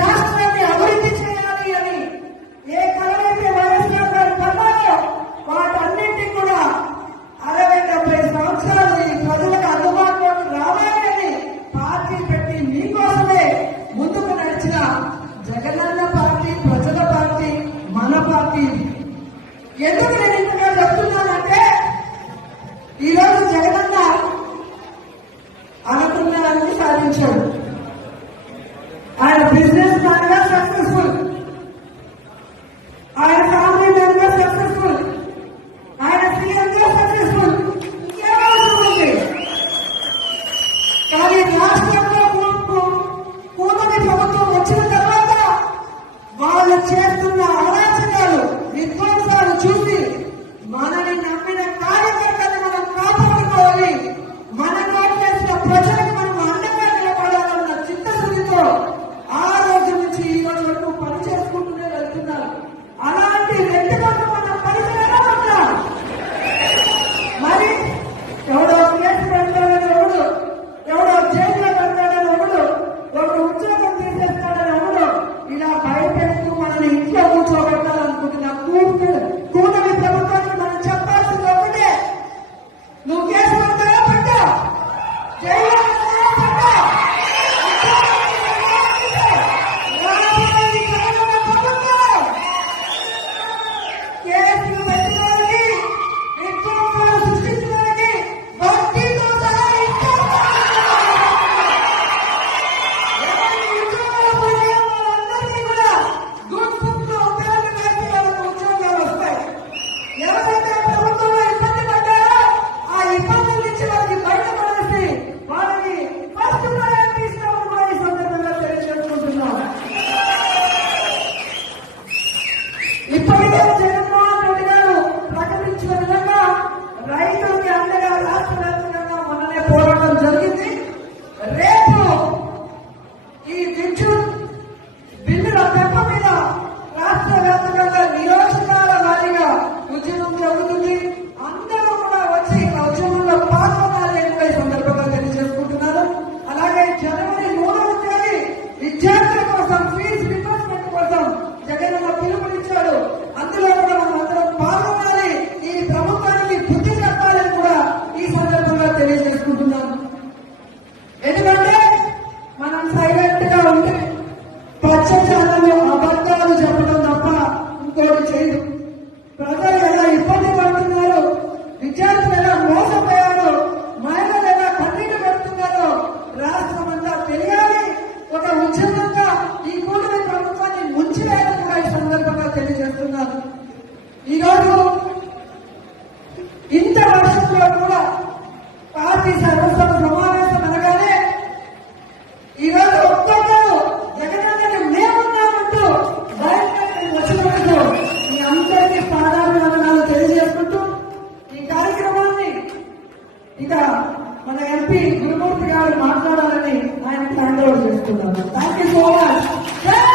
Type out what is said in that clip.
రాష్ట్రాన్ని అభివృద్ధి చేయాలి అని ఏ కలవైతే వైఎస్ఆర్ గారు కన్నారో వాటన్నింటినీ కూడా 60-70 సంవత్సరాలు ఈ ప్రజలకు అందుబాటులోకి రావాలి అని పార్టీ పెట్టి మీకోసమే ముందుకు నడిచిన జగనన్న పార్టీ, ప్రజల పార్టీ, మన పార్టీ. ఎందుకు నేను ఇంతగా చెప్తున్నానంటే ఈరోజు జగనన్న అనుకున్నారని సాధించాడు. ఆయన బిజినెస్ మ్యాన్ గా సక్సెస్ఫుల్, ఆయన ఫ్యామిలీ మ్యాన్ గా సక్సెస్ఫుల్, ఆయన సీఎం గా సక్సెస్ఫుల్. ఇంకేమవసరం ఉంది? కానీ రాష్ట్రంలో కూటమి ప్రభుత్వం వచ్చిన తర్వాత వాళ్ళు చేస్తున్న అరాచకాలు, విధ్వంసాలు చూసి మనని నమ్మిన కార్యకర్తలు మనం కాపాడుకోవాలి, మన నోట్లేసిన ప్రజలకు మనం అండగా నిలబడాలన్న చిత్తశుద్ధితో ఆ రోజు నుంచి ఈ రోజు వరకు పని చేసుకుంటూనే వెళ్తున్నారు. అలాంటి వ్యక్తి కోసం మనం పనిచేయడం ఉంటాం. మరి ఎవడో కేసు పెడతాడని ఒకడు, ఎవడో జైల్లో పెడతాడని ఒకడు, ఒకడు ఉద్యోగం తీసేస్తాడని ఒకడు ఇలా భయపెడుతూ మనల్ని ఇంట్లో కూర్చోబెట్టాలనుకుంటున్నా కూటమి ప్రభుత్వానికి మనం చెప్పాల్సింది ఒకటే, నువ్వు కేసు పెడతావా పెట్టా, జైల్లో పెట్టా, కేసులు పెట్టడానికి, విధ్వంసాలు సృష్టించడానికి వడ్డీతో సహా వాళ్ళందరికీ కూడా గుడ్ బుక్ లో పేర్లు వేసి వాళ్ళకు ఉద్యోగాలు వస్తాయి. ఎవరైతే ప్రభుత్వంలో ఇబ్బంది పడ్డారో ఆ ఇబ్బందుల నుంచి వాళ్ళకి బయటపడేసి వాళ్ళకి ఫస్ట్ ప్రయారిటీ ఇస్తామని కూడా ఈ సందర్భంగా తెలియజేసుకుంటున్నాం. ఇప్పటికే జగన్మోహన్ రెడ్డి గారు ప్రకటించిన విధంగా రైతులకి అండగా రాష్ట్ర వ్యాప్తంగా మొన్ననే పోరాటం జరిగింది. రేపు ఈ విద్యుత్ బిల్లుల పెంపు మీద రాష్ట్ర వ్యాప్తంగా నియోజకాల వారీగా ఉద్యమం జరుగుతుంది. అందరూ కూడా వచ్చి ఆ ఉద్యమంలో పాల్గొనాలి అని కూడా ఈ సందర్భంగా తెలియజేసుకుంటున్నారు. అలాగే జనవరి 3వ తేదీ విద్యార్థుల కోసం ఫీజు రియంబర్స్మెంట్ కోసం జగనన్న పిలుపునిచ్చాడు. అందులో కూడా మనం అందరం పాల్గొనాలి, ఈ ప్రభుత్వానికి బుద్ధి చెప్పాలని కూడా ఈ సందర్భంగా తెలియజేసుకుంటున్నాను. ఎందుకంటే మనం సైలెంట్ గా ఉంటే పచ్చ ఛానల్లో అబద్ధాలు చెప్పడం తప్ప ఇంకోటి చేయదు. ప్రజలు ఎలా ఇబ్బంది పడుతున్నారు, విద్యార్థులు ఎలా మోసపోయారో, మహిళలు ఎలా కన్నీళ్లు పెడుతున్నారో రాష్ట్రం అంతా తెలియాలి. ఒక ఉద్యమంగా ఈ కూటమి ప్రభుత్వాన్ని ముంచివేయాలని కూడా ఈ సందర్భంగా తెలియజేస్తున్నారు. ఈరోజు ఇంత వర్షంలో కూడా పార్టీ సర్వసభ సమావేశం అనగానే ఈరోజు ఒక్కొక్కరు జగనన్నని మేమున్నామంటూ బయటకు వచ్చినందుకు మీ అందరికీ పాదాభివందనాలు తెలియజేసుకుంటూ ఈ కార్యక్రమాన్ని ఇక మన ఎంపీ గురుమూర్తి గారు మాట్లాడాలని ఆయనకు హ్యాండ్ ఓవర్ చేసుకున్నాను. Thank you so much.